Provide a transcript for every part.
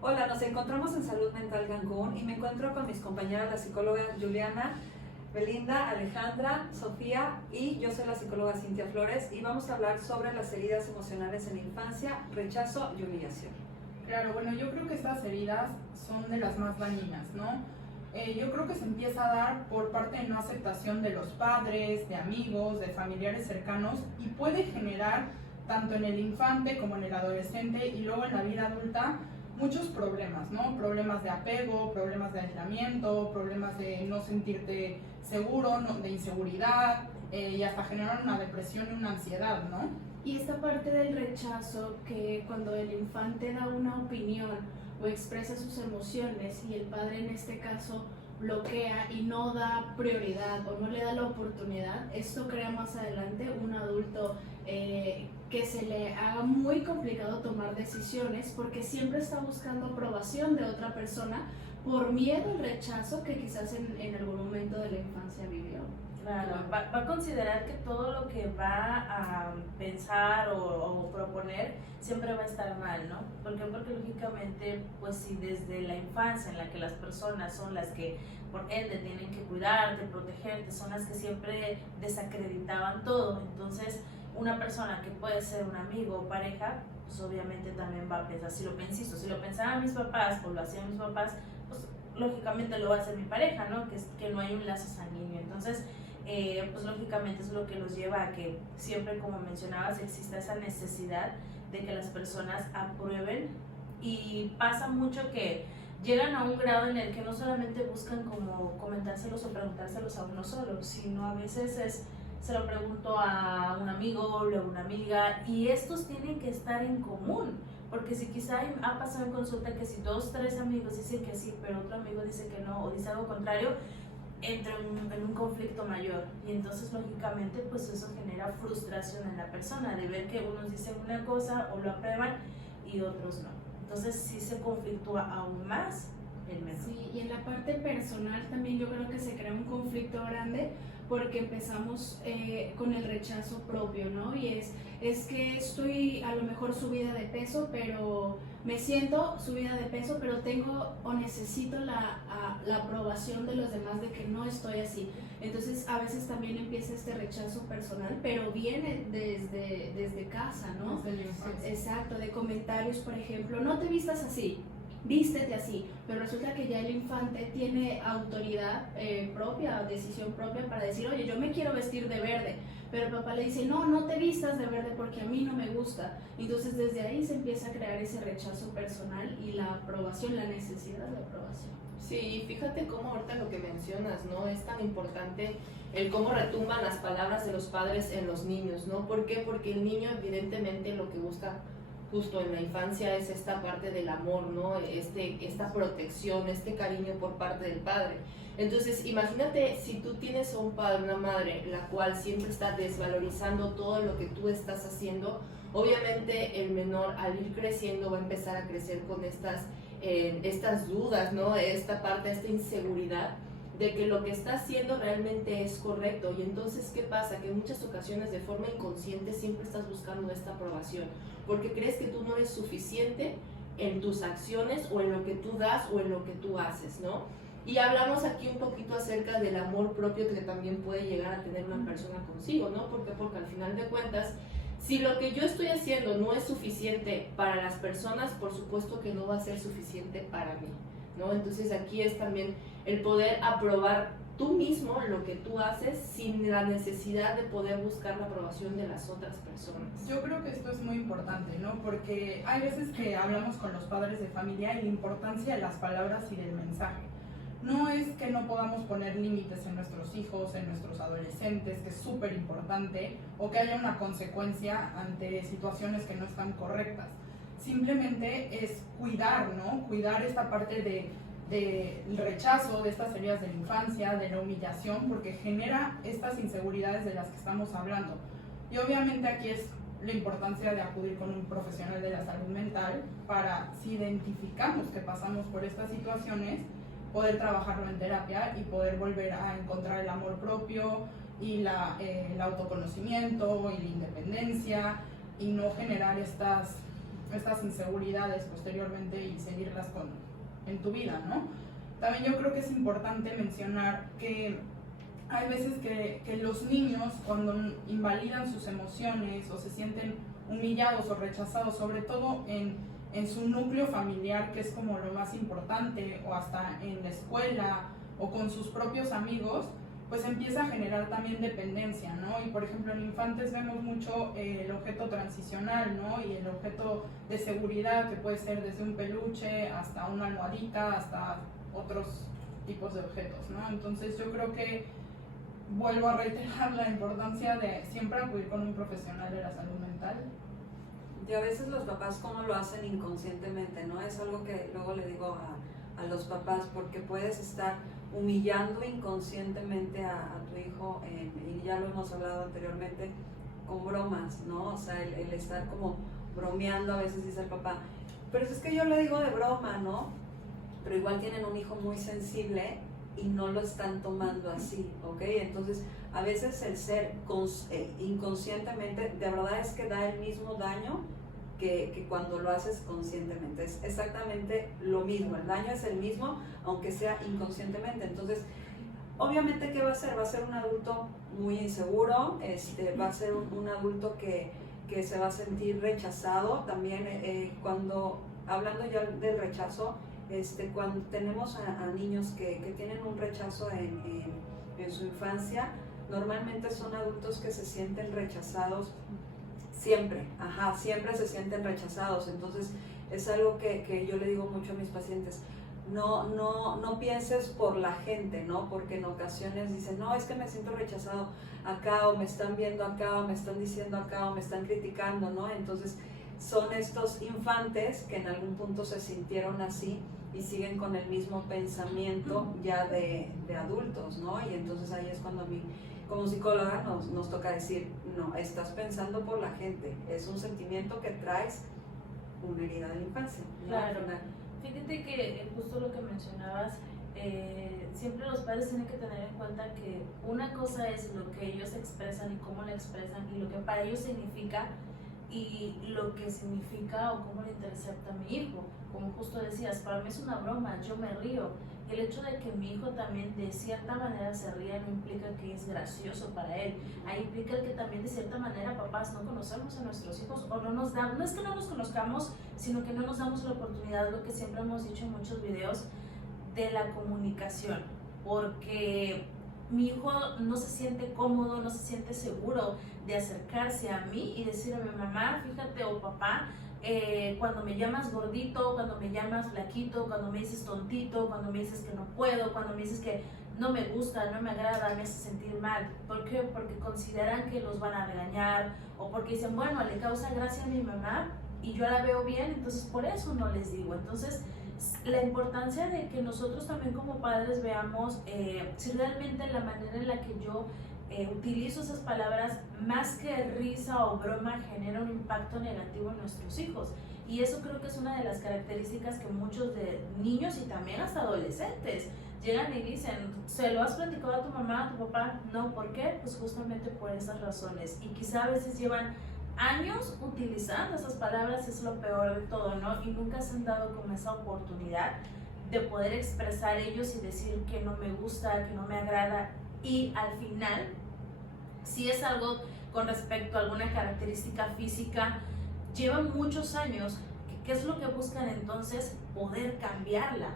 Hola, nos encontramos en Salud Mental Cancún y me encuentro con mis compañeras, las psicólogas Juliana, Belinda, Alejandra, Sofía y yo soy la psicóloga Cintia Flores y vamos a hablar sobre las heridas emocionales en la infancia, rechazo y humillación. Claro, bueno, yo creo que estas heridas son de las más dañinas, ¿no? Yo creo que se empieza a dar por parte de no aceptación de los padres, de amigos, de familiares cercanos y puede generar tanto en el infante como en el adolescente y luego en la vida adulta muchos problemas, ¿no? Problemas de apego, problemas de aislamiento, problemas de no sentirte seguro, de inseguridad y hasta generar una depresión y una ansiedad, ¿no? Y esta parte del rechazo, que cuando el infante da una opinión o expresa sus emociones y el padre en este caso bloquea y no da prioridad o no le da la oportunidad, esto crea más adelante un adulto que se le haga muy complicado tomar decisiones porque siempre está buscando aprobación de otra persona por miedo al rechazo que quizás en algún momento de la infancia vivió. Claro, va a considerar que todo lo que va a pensar o proponer siempre va a estar mal, ¿no? ¿Por qué? Porque lógicamente, pues si desde la infancia en la que las personas son las que por ende tienen que cuidarte, protegerte, son las que siempre desacreditaban todo, entonces una persona que puede ser un amigo o pareja, pues obviamente también va a pensar, si lo pensaban mis papás o lo hacían mis papás, pues lógicamente lo va a hacer mi pareja, ¿no? Que no hay un lazo sanguíneo, entonces pues lógicamente es lo que los lleva a que siempre, como mencionabas, exista esa necesidad de que las personas aprueben y pasa mucho que llegan a un grado en el que no solamente buscan como comentárselos o preguntárselos a uno solo, sino a veces se lo pregunto a un amigo, luego a una amiga, y estos tienen que estar en común, porque si quizá ha pasado en consulta que si 2, 3 amigos dicen que sí, pero otro amigo dice que no o dice algo contrario, entra en un conflicto mayor y entonces lógicamente pues eso genera frustración en la persona de ver que unos dicen una cosa o lo aprueban y otros no, entonces sí se conflictúa aún más el menor. Sí, y en la parte personal también yo creo que se crea un conflicto grande porque empezamos con el rechazo propio, ¿no? Y es que estoy a lo mejor subida de peso, pero me siento subida de peso, pero tengo o necesito la aprobación de los demás de que no estoy así. Entonces a veces también empieza este rechazo personal, pero viene desde casa, ¿no? Exacto, de comentarios, por ejemplo, no te vistas así, vístete así, pero resulta que ya el infante tiene autoridad propia, decisión propia para decir, oye, yo me quiero vestir de verde, pero el papá le dice, no, no te vistas de verde porque a mí no me gusta. Entonces desde ahí se empieza a crear ese rechazo personal y la aprobación, la necesidad de aprobación. Sí, fíjate cómo ahorita lo que mencionas, ¿no? Es tan importante el cómo retumban las palabras de los padres en los niños, ¿no? ¿Por qué? Porque el niño evidentemente lo que busca justo en la infancia es esta parte del amor, ¿no? Esta protección, este cariño por parte del padre. Entonces, imagínate si tú tienes a un padre, una madre, la cual siempre está desvalorizando todo lo que tú estás haciendo, obviamente el menor al ir creciendo va a empezar a crecer con estas dudas, ¿no? Esta parte, esta inseguridad de que lo que está haciendo realmente es correcto. Y entonces, ¿qué pasa? Que en muchas ocasiones de forma inconsciente siempre estás buscando esta aprobación, porque crees que tú no eres suficiente en tus acciones o en lo que tú das o en lo que tú haces, ¿no? Y hablamos aquí un poquito acerca del amor propio que también puede llegar a tener una persona consigo, ¿no? Porque al final de cuentas, si lo que yo estoy haciendo no es suficiente para las personas, por supuesto que no va a ser suficiente para mí, ¿no? Entonces aquí es también el poder aprobar tú mismo lo que tú haces sin la necesidad de poder buscar la aprobación de las otras personas. Yo creo que esto es muy importante, ¿no? Porque hay veces que hablamos con los padres de familia y la importancia de las palabras y del mensaje. No es que no podamos poner límites en nuestros hijos, en nuestros adolescentes, que es súper importante, o que haya una consecuencia ante situaciones que no están correctas. Simplemente es cuidar, ¿no? Cuidar esta parte del rechazo, de estas heridas de la infancia, de la humillación, porque genera estas inseguridades de las que estamos hablando. Y obviamente aquí es la importancia de acudir con un profesional de la salud mental para, si identificamos que pasamos por estas situaciones, poder trabajarlo en terapia y poder volver a encontrar el amor propio y el autoconocimiento y la independencia y no generar estas estas inseguridades posteriormente y seguirlas en tu vida, ¿no? También yo creo que es importante mencionar que hay veces que los niños, cuando invalidan sus emociones o se sienten humillados o rechazados, sobre todo en su núcleo familiar, que es como lo más importante, o hasta en la escuela o con sus propios amigos, pues empieza a generar también dependencia, ¿no? Y por ejemplo en infantes vemos mucho el objeto transicional, ¿no? Y el objeto de seguridad, que puede ser desde un peluche hasta una almohadita, hasta otros tipos de objetos, ¿no? Entonces yo creo que vuelvo a reiterar la importancia de siempre acudir con un profesional de la salud mental. Y a veces los papás cómo lo hacen inconscientemente, ¿no? Es algo que luego le digo a los papás, porque puedes estar humillando inconscientemente a tu hijo, y ya lo hemos hablado anteriormente, con bromas, ¿no? O sea, el estar como bromeando, a veces dice el papá, pero es que yo le digo de broma, ¿no? Pero igual tienen un hijo muy sensible y no lo están tomando así, ¿ok? Entonces, a veces el ser inconscientemente, de verdad es que da el mismo daño que cuando lo haces conscientemente. Es exactamente lo mismo, el daño es el mismo, aunque sea inconscientemente. Entonces, obviamente, ¿qué va a ser? Va a ser un adulto muy inseguro, va a ser un adulto que se va a sentir rechazado. También, cuando, hablando ya del rechazo, cuando tenemos a niños que tienen un rechazo en su infancia, normalmente son adultos que se sienten rechazados siempre, siempre se sienten rechazados. Entonces es algo que yo le digo mucho a mis pacientes, no pienses por la gente, ¿no? Porque en ocasiones dicen, no, es que me siento rechazado acá, o me están viendo acá, o me están diciendo acá, o me están criticando, ¿no? Entonces son estos infantes que en algún punto se sintieron así y siguen con el mismo pensamiento ya de adultos, ¿no? Y entonces ahí es cuando a mí, como psicóloga, nos toca decir, no, estás pensando por la gente, es un sentimiento que traes una herida de la infancia, ¿no? Claro. Fíjate que justo lo que mencionabas, siempre los padres tienen que tener en cuenta que una cosa es lo que ellos expresan y cómo lo expresan y lo que para ellos significa, y lo que significa o cómo le intercepta a mi hijo. Como justo decías, para mí es una broma, yo me río. El hecho de que mi hijo también de cierta manera se ría no implica que es gracioso para él. Ahí implica que también de cierta manera papás no conocemos a nuestros hijos, o no nos dan, no es que no los conozcamos, sino que no nos damos la oportunidad, lo que siempre hemos dicho en muchos videos, de la comunicación. Porque mi hijo no se siente cómodo, no se siente seguro de acercarse a mí y decirme, mamá, fíjate, o papá, cuando me llamas gordito, cuando me llamas flaquito, cuando me dices tontito, cuando me dices que no puedo, cuando me dices que no me gusta, no me agrada, me hace sentir mal. ¿Por qué? Porque consideran que los van a regañar, o porque dicen, bueno, le causa gracia a mi mamá y yo la veo bien, entonces por eso no les digo. Entonces, la importancia de que nosotros también como padres veamos si realmente la manera en la que yo utilizo esas palabras, más que risa o broma, genera un impacto negativo en nuestros hijos. Y eso creo que es una de las características que muchos de niños y también hasta adolescentes llegan y dicen, ¿se lo has platicado a tu mamá, a tu papá? No, ¿por qué? Pues justamente por esas razones. Y quizá a veces llevan años utilizando esas palabras, es lo peor de todo, ¿no? Y nunca se han dado con esa oportunidad de poder expresar ellos y decir que no me gusta, que no me agrada. Y al final, si es algo con respecto a alguna característica física, llevan muchos años. ¿Qué es lo que buscan entonces? Poder cambiarla.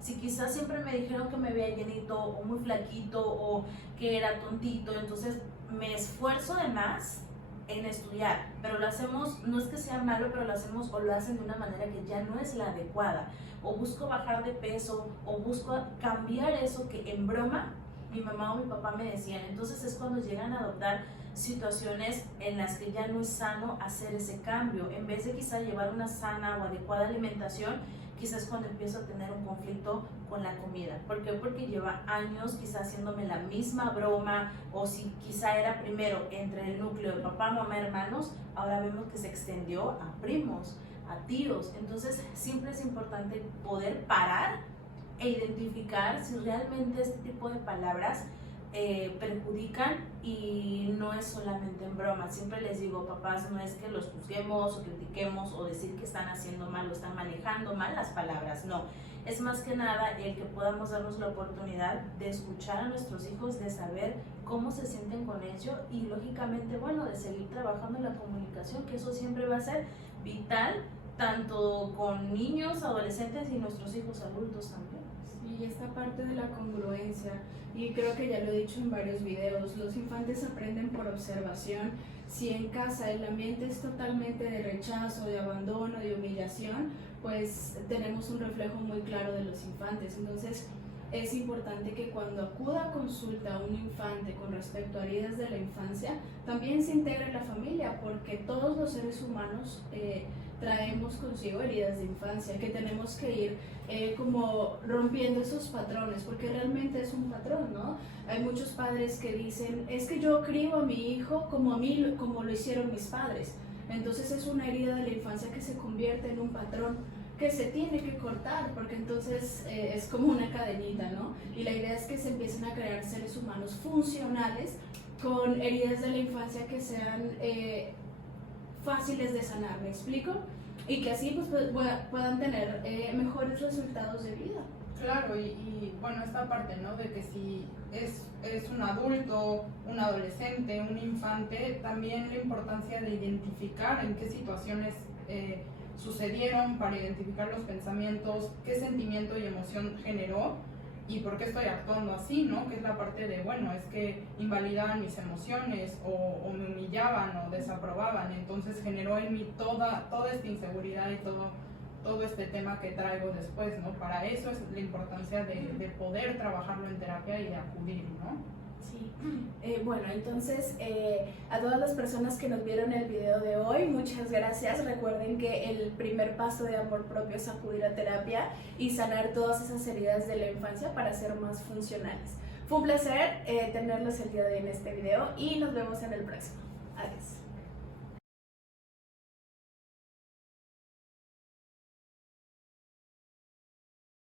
Si quizás siempre me dijeron que me veía llenito o muy flaquito o que era tontito, entonces me esfuerzo de más en estudiar, pero lo hacemos, no es que sea malo, pero lo hacemos o lo hacen de una manera que ya no es la adecuada, o busco bajar de peso o busco cambiar eso que en broma mi mamá o mi papá me decían. Entonces es cuando llegan a adoptar situaciones en las que ya no es sano hacer ese cambio. En vez de quizá llevar una sana o adecuada alimentación, quizás cuando empiezo a tener un conflicto con la comida. ¿Por qué? Porque lleva años quizás haciéndome la misma broma, o si quizá era primero entre el núcleo de papá, mamá, hermanos, ahora vemos que se extendió a primos, a tíos. Entonces siempre es importante poder parar e identificar si realmente este tipo de palabras perjudican y no es solamente en broma. Siempre les digo, papás, no es que los juzguemos o critiquemos o decir que están haciendo mal o están manejando mal las palabras, no. Es más que nada el que podamos darnos la oportunidad de escuchar a nuestros hijos, de saber cómo se sienten con ello y lógicamente, bueno, de seguir trabajando en la comunicación, que eso siempre va a ser vital, tanto con niños, adolescentes y nuestros hijos adultos también. Y esta parte de la congruencia, y creo que ya lo he dicho en varios videos, los infantes aprenden por observación. Si en casa el ambiente es totalmente de rechazo, de abandono, de humillación, pues tenemos un reflejo muy claro de los infantes. Entonces es importante que cuando acuda a consulta a un infante con respecto a heridas de la infancia, también se integre la familia, porque todos los seres humanos traemos consigo heridas de infancia, que tenemos que ir como rompiendo esos patrones, porque realmente es un patrón, ¿no? Hay muchos padres que dicen, es que yo crío a mi hijo como lo hicieron mis padres. Entonces es una herida de la infancia que se convierte en un patrón que se tiene que cortar, porque entonces es como una cadenita, ¿no? Y la idea es que se empiecen a crear seres humanos funcionales con heridas de la infancia que sean fáciles de sanar, ¿me explico? Y que así pues puedan tener mejores resultados de vida. Claro, y bueno, esta parte, ¿no? De que si es un adulto, un adolescente, un infante, también la importancia de identificar en qué situaciones sucedieron, para identificar los pensamientos, qué sentimiento y emoción generó y por qué estoy actuando así, ¿no? Que es la parte de, bueno, es que invalidaban mis emociones o me humillaban o desaprobaban, entonces generó en mí toda esta inseguridad y todo este tema que traigo después, ¿no? Para eso es la importancia de poder trabajarlo en terapia y de acudir, ¿no? Sí, bueno, entonces a todas las personas que nos vieron el video de hoy, muchas gracias. Recuerden que el primer paso de amor propio es acudir a terapia y sanar todas esas heridas de la infancia para ser más funcionales. Fue un placer tenerlos el día de hoy en este video y nos vemos en el próximo. Adiós.